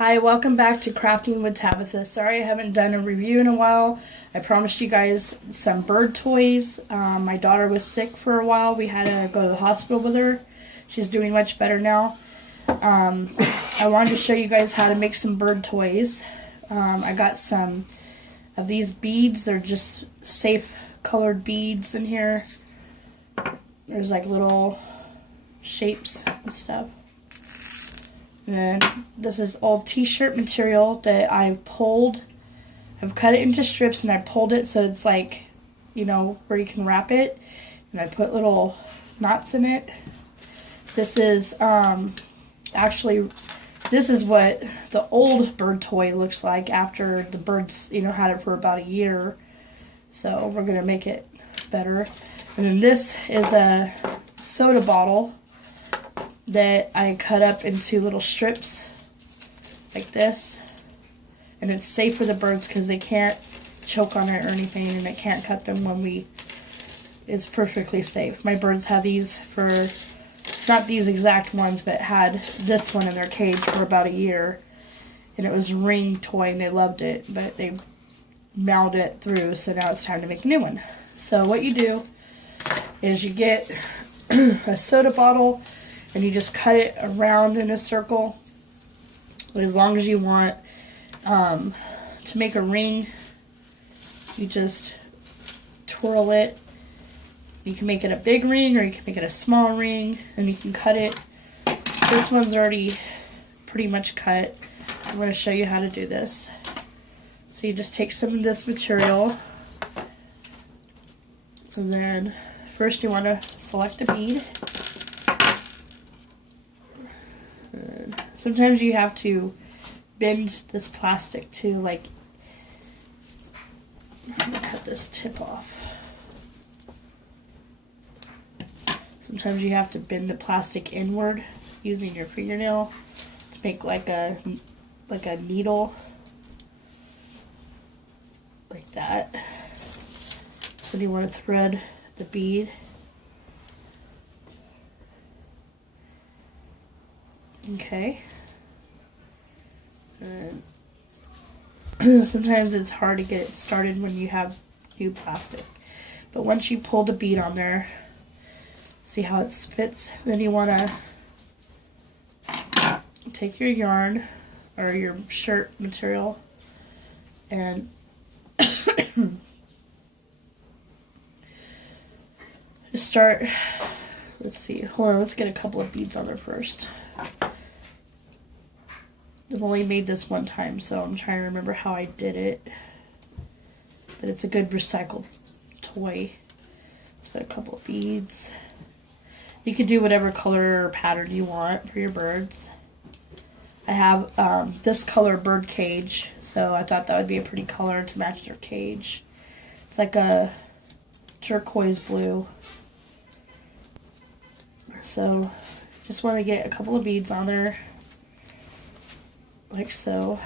Hi, welcome back to Crafting with Tabitha. Sorry I haven't done a review in a while. I promised you guys some bird toys. My daughter was sick for a while. We had to go to the hospital with her. She's doing much better now. I wanted to show you guys how to make some bird toys. I got some of these beads. They're just safe colored beads in here. There's like little shapes and stuff. And then this is old t-shirt material that I pulled. I've cut it into strips and I pulled it so it's like, you know, where you can wrap it. And I put little knots in it. This is actually, this is what the old bird toy looks like after the birds, you know, had it for about a year. So we're going to make it better. And then this is a soda bottle that I cut up into little strips like this, and it's safe for the birds because they can't choke on it or anything, and it can't cut them when it's perfectly safe. My birds had these for, not these exact ones, but had this one in their cage for about a year, and it was a ring toy and they loved it, but they mauled it through, so now it's time to make a new one. So what you do is you get a soda bottle and you just cut it around in a circle as long as you want. To make a ring, you just twirl it. You can make it a big ring or you can make it a small ring, and you can cut it. This one's already pretty much cut. I'm going to show you how to do this. So you just take some of this material, and then first you want to select a bead. Sometimes you have to bend this plastic to, like, I'm going to cut this tip off. Sometimes you have to bend the plastic inward using your fingernail to make like a needle, like that. Then you want to thread the bead. Okay. And sometimes it's hard to get it started when you have new plastic. But once you pull the bead on there, see how it fits? Then you want to take your yarn or your shirt material and just start. Let's see. Hold on. Let's get a couple of beads on there first. I've only made this one time, so I'm trying to remember how I did it. But it's a good recycled toy. Let's put a couple of beads. You can do whatever color or pattern you want for your birds. I have this color bird cage, so I thought that would be a pretty color to match their cage. It's like a turquoise blue. So just want to get a couple of beads on there, like so,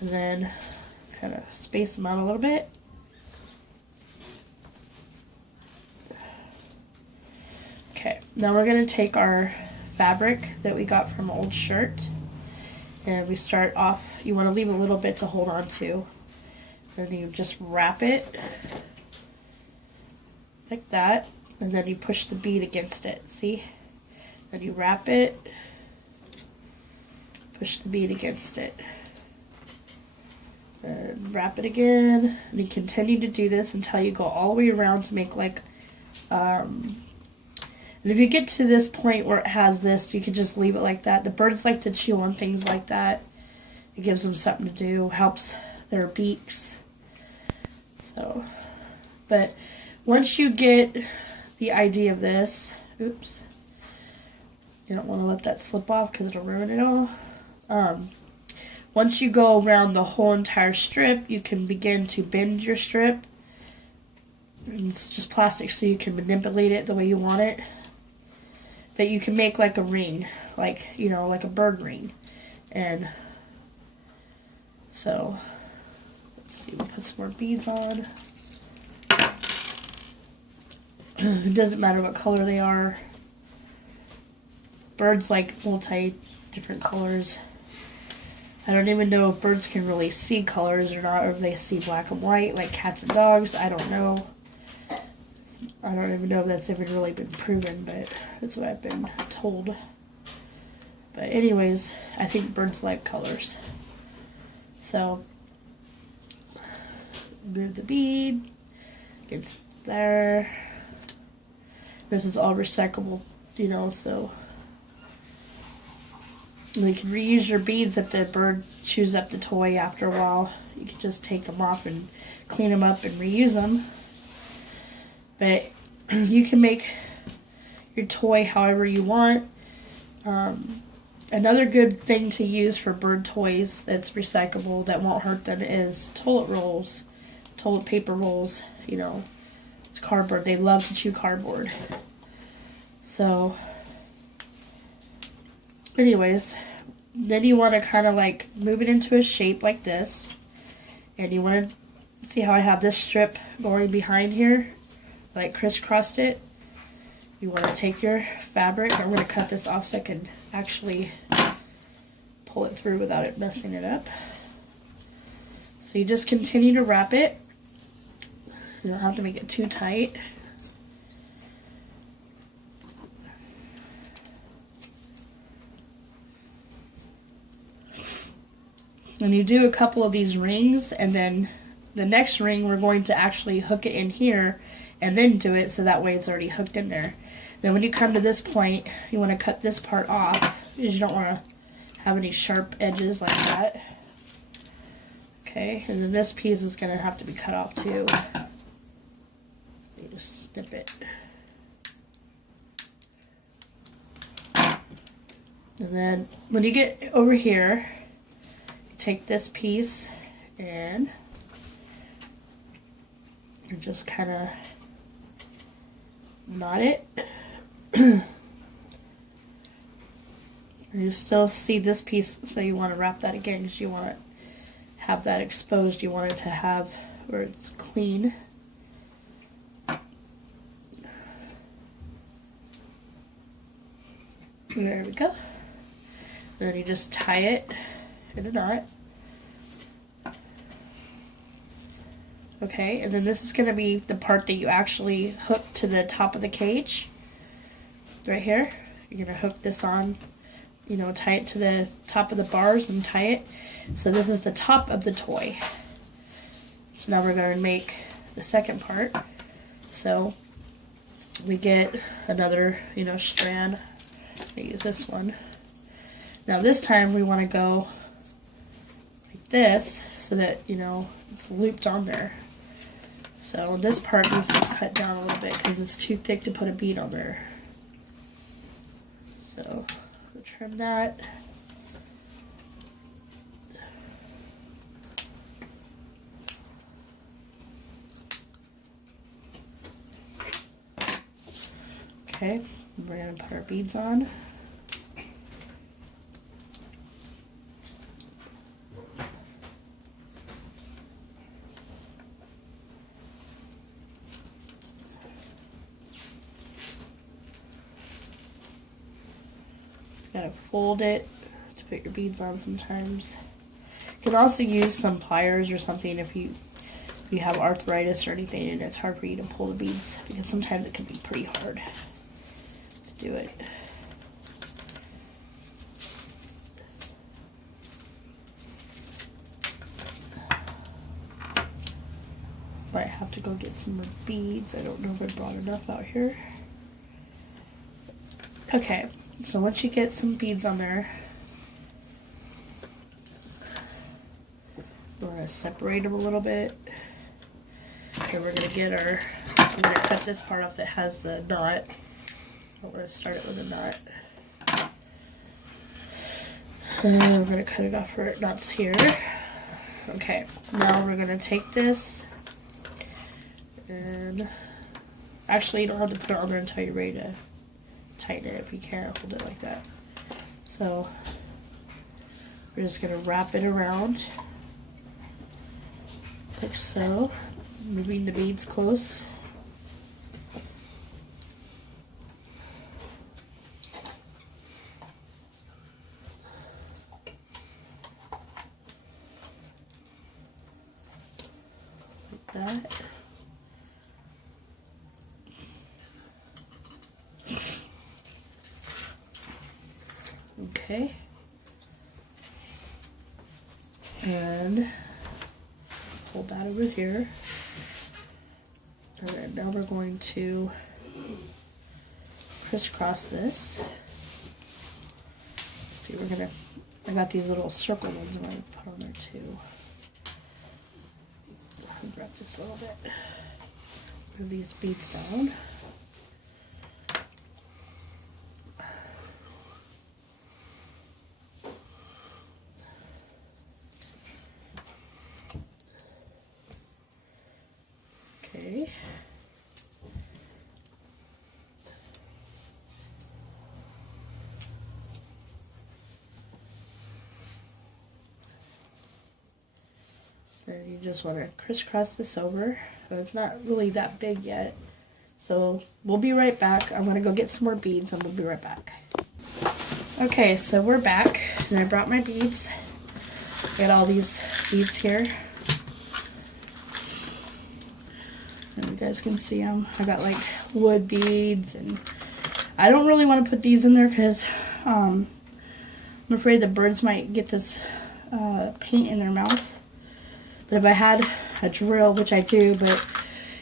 and then kind of space them out a little bit. Okay, now we're going to take our fabric that we got from an old shirt, and we start off, you want to leave a little bit to hold on to, and you just wrap it like that, and then you push the bead against it, see? Then you wrap it, push the bead against it, and wrap it again, and you continue to do this until you go all the way around to make like, and if you get to this point where it has this, you can just leave it like that. The birds like to chew on things like that. It gives them something to do, helps their beaks. So, but once you get the idea of this, oops, you don't want to let that slip off because it'll ruin it all. Once you go around the whole entire strip, you can begin to bend your strip. And it's just plastic, so you can manipulate it the way you want it. But you can make like a ring, like, you know, like a bird ring. And so, let's see, we'll put some more beads on. It doesn't matter what color they are. Birds like multi different colors. I don't even know if birds can really see colors or not, or if they see black and white like cats and dogs. I don't know. I don't even know if that's even really been proven, but that's what I've been told. But anyways, I think birds like colors. So, move the bead. It's there. This is all recyclable, you know, so you can reuse your beads if the bird chews up the toy after a while. You can just take them off and clean them up and reuse them. But you can make your toy however you want. Another good thing to use for bird toys that's recyclable that won't hurt them is toilet rolls, toilet paper rolls. You know, it's cardboard. They love to chew cardboard. So, anyways, then you want to kind of like move it into a shape like this. And you want to see how I have this strip going behind here, like crisscrossed it. You want to take your fabric. I'm going to cut this off so I can actually pull it through without it messing it up. So you just continue to wrap it. You don't have to make it too tight. And you do a couple of these rings, and then the next ring we're going to actually hook it in here and then do it so that way it's already hooked in there. Then when you come to this point, you want to cut this part off because you don't want to have any sharp edges like that. Okay, and then this piece is going to have to be cut off too. You just snip it. And then when you get over here, take this piece and you just kind of knot it. You still see this piece, so you want to wrap that again because you want to have that exposed. You want it to have where it's clean. There we go. And then you just tie it in a knot. Okay, and then this is going to be the part that you actually hook to the top of the cage. Right here. You're going to hook this on, you know, tie it to the top of the bars and tie it. So this is the top of the toy. So now we're going to make the second part. So we get another, you know, strand. I use this one. Now this time we want to go like this so that, you know, it's looped on there. So this part needs to cut down a little bit because it's too thick to put a bead on there. So we'll trim that. Okay, we're going to put our beads on. Gotta fold it to put your beads on sometimes. You can also use some pliers or something if you have arthritis or anything and it's hard for you to pull the beads, because sometimes it can be pretty hard to do it. Might have to go get some more beads. I don't know if I brought enough out here. Okay. So once you get some beads on there, we're going to separate them a little bit. And we're going to get our, I'm going to cut this part off that has the knot. I'm going to start it with a knot. And we're going to cut it off where it knots here. Okay, now we're going to take this and actually you don't have to put it on there until you're ready to tighten it. If you can't, hold it like that. So we're just going to wrap it around like so, moving the beads close. that. Okay. And hold that over here. Alright, now we're going to crisscross this. Let's see, I got these little circle ones I'm going to put on there too. Wrap this a little bit. Move these beads down. Okay. Then you just want to crisscross this over. So it's not really that big yet. So we'll be right back. I'm going to go get some more beads and we'll be right back. Okay, so we're back and I brought my beads. Got all these beads here. And you guys can see them. I got like wood beads, and I don't really want to put these in there because I'm afraid the birds might get this paint in their mouth. But if I had a drill, which I do, but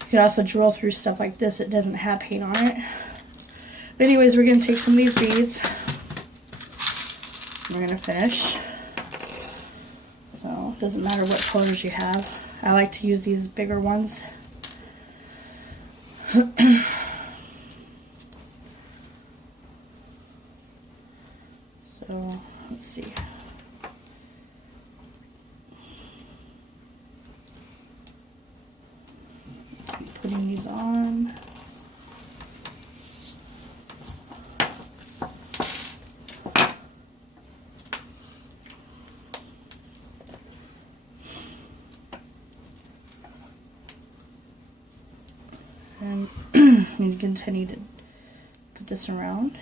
you could also drill through stuff like this, it doesn't have paint on it. But anyways, we're going to take some of these beads. We're going to finish. So it doesn't matter what colors you have. I like to use these bigger ones. So let's see. Keep putting these on. And you continue to put this around.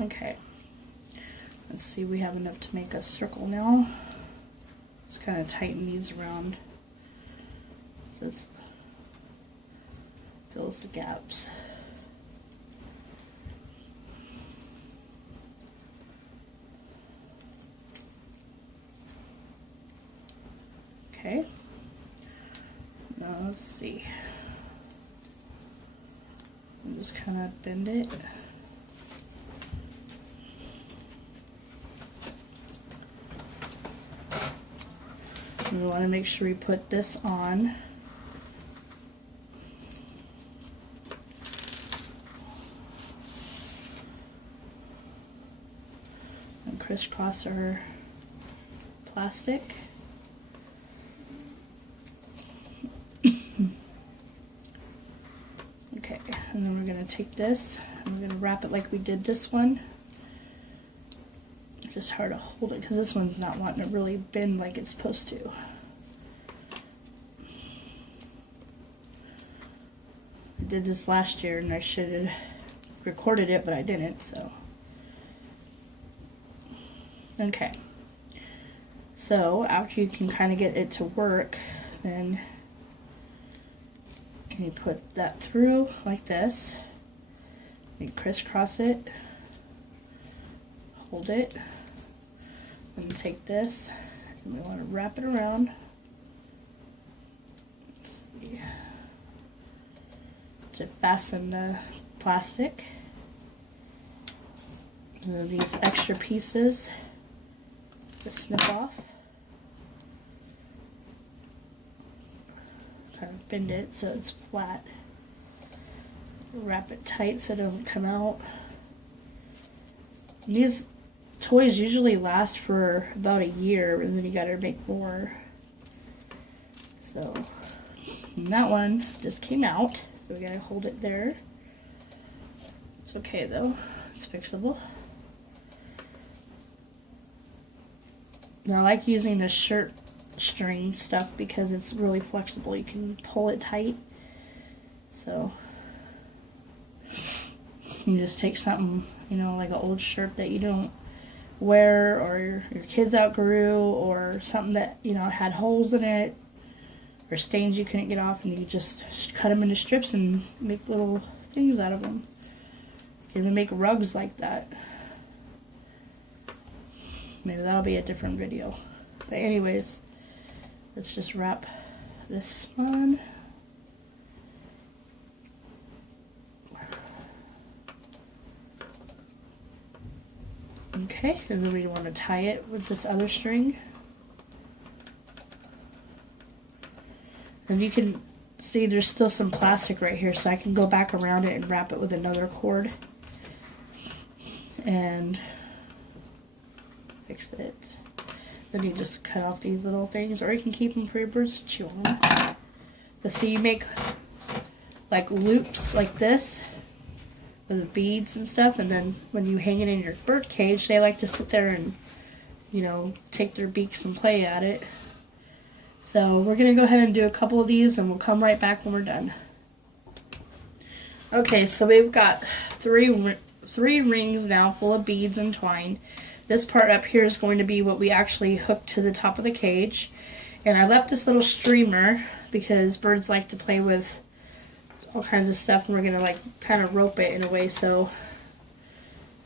Okay, let's see, we have enough to make a circle now. Just kind of tighten these around so it fills the gaps. Okay, now let's see. I'm just kind of bend it. And we want to make sure we put this on. And crisscross our plastic. Okay, and then we're going to take this and we're going to wrap it like we did this one. It's just hard to hold it because this one's not wanting to really bend like it's supposed to. I did this last year and I should have recorded it, but I didn't, so. Okay. So after you can kind of get it to work, then you put that through like this. You crisscross it, hold it, and take this, and we want to wrap it around. Let's see. To fasten the plastic. So these extra pieces, just snip off. Kind of bend it so it's flat. Wrap it tight so it doesn't come out. These toys usually last for about a year, and then you gotta make more. So, and that one just came out, so we gotta hold it there. It's okay though, it's fixable. Now I like using the shirt string stuff because it's really flexible. You can pull it tight. So you just take something, you know, like an old shirt that you don't wear or your kids outgrew, or something that, you know, had holes in it or stains you couldn't get off, and you just cut them into strips and make little things out of them. You can even make rugs like that. Maybe that'll be a different video. But anyways, let's just wrap this one. Okay, and then we want to tie it with this other string. And you can see there's still some plastic right here, so I can go back around it and wrap it with another cord and fix it. Then you just cut off these little things, or you can keep them for your birds to chew on. But see, you make like loops like this with beads and stuff, and then when you hang it in your bird cage, they like to sit there and, you know, take their beaks and play at it. So we're going to go ahead and do a couple of these, and we'll come right back when we're done. Okay, so we've got three rings now full of beads and twine. This part up here is going to be what we actually hook to the top of the cage. And I left this little streamer because birds like to play with all kinds of stuff, and we're going to like kind of rope it in a way. So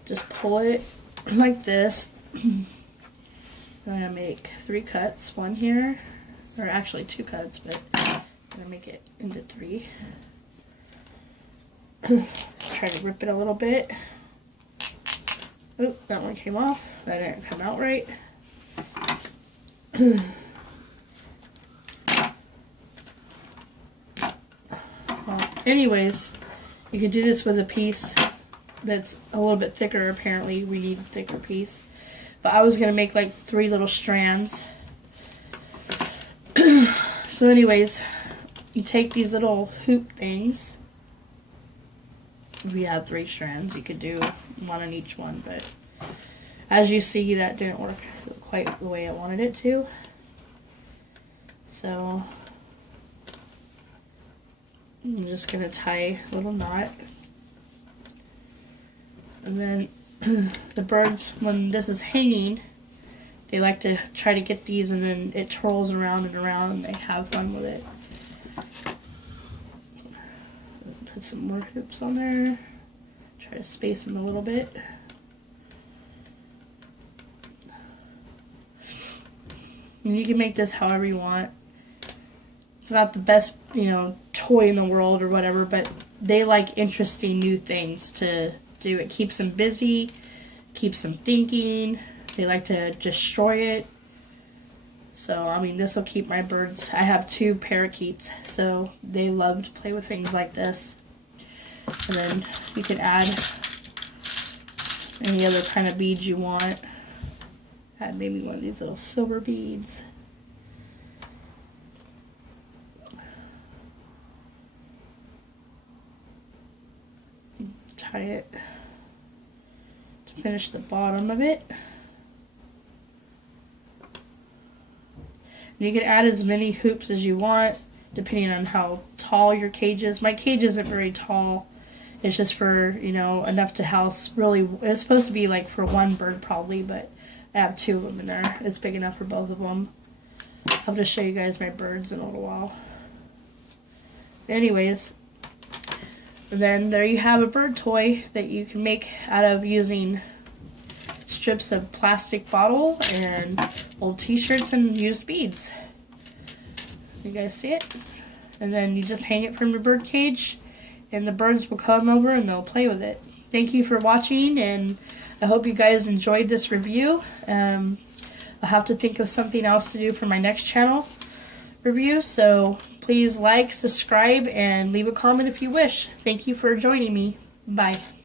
just pull it like this. I'm going to make 3 cuts, one here, or actually 2 cuts, but I'm going to make it into 3. Try to rip it a little bit. Oop, that one came off. That didn't come out right. Well, anyways, you could do this with a piece that's a little bit thicker. Apparently, we need a thicker piece. But I was going to make like 3 little strands. So anyways, you take these little hoop things. We have 3 strands. You could do 1 on each one, but as you see, that didn't work quite the way I wanted it to. So I'm just going to tie a little knot. And then the birds, when this is hanging, they like to try to get these, and then it twirls around and around, and they have fun with it. Put some more hoops on there. Try to space them a little bit. And you can make this however you want. It's not the best, you know, toy in the world or whatever, but they like interesting new things to do. It keeps them busy, keeps them thinking. They like to destroy it. So, I mean, this will keep my birds. I have 2 parakeets, so they love to play with things like this. And then you can add any other kind of beads you want. Add maybe one of these little silver beads. Tie it to finish the bottom of it. And you can add as many hoops as you want, depending on how tall your cage is. My cage isn't very tall. It's just for, you know, enough to house really. It's supposed to be like for 1 bird probably, but I have 2 of them in there. It's big enough for both of them. I'll just show you guys my birds in a little while. Anyways, then there you have a bird toy that you can make out of using strips of plastic bottle and old t-shirts and used beads. You guys see it? And then you just hang it from your bird cage, and the birds will come over and they'll play with it. Thank you for watching, and I hope you guys enjoyed this review. I'll have to think of something else to do for my next channel review, so please like, subscribe, and leave a comment if you wish. Thank you for joining me. Bye.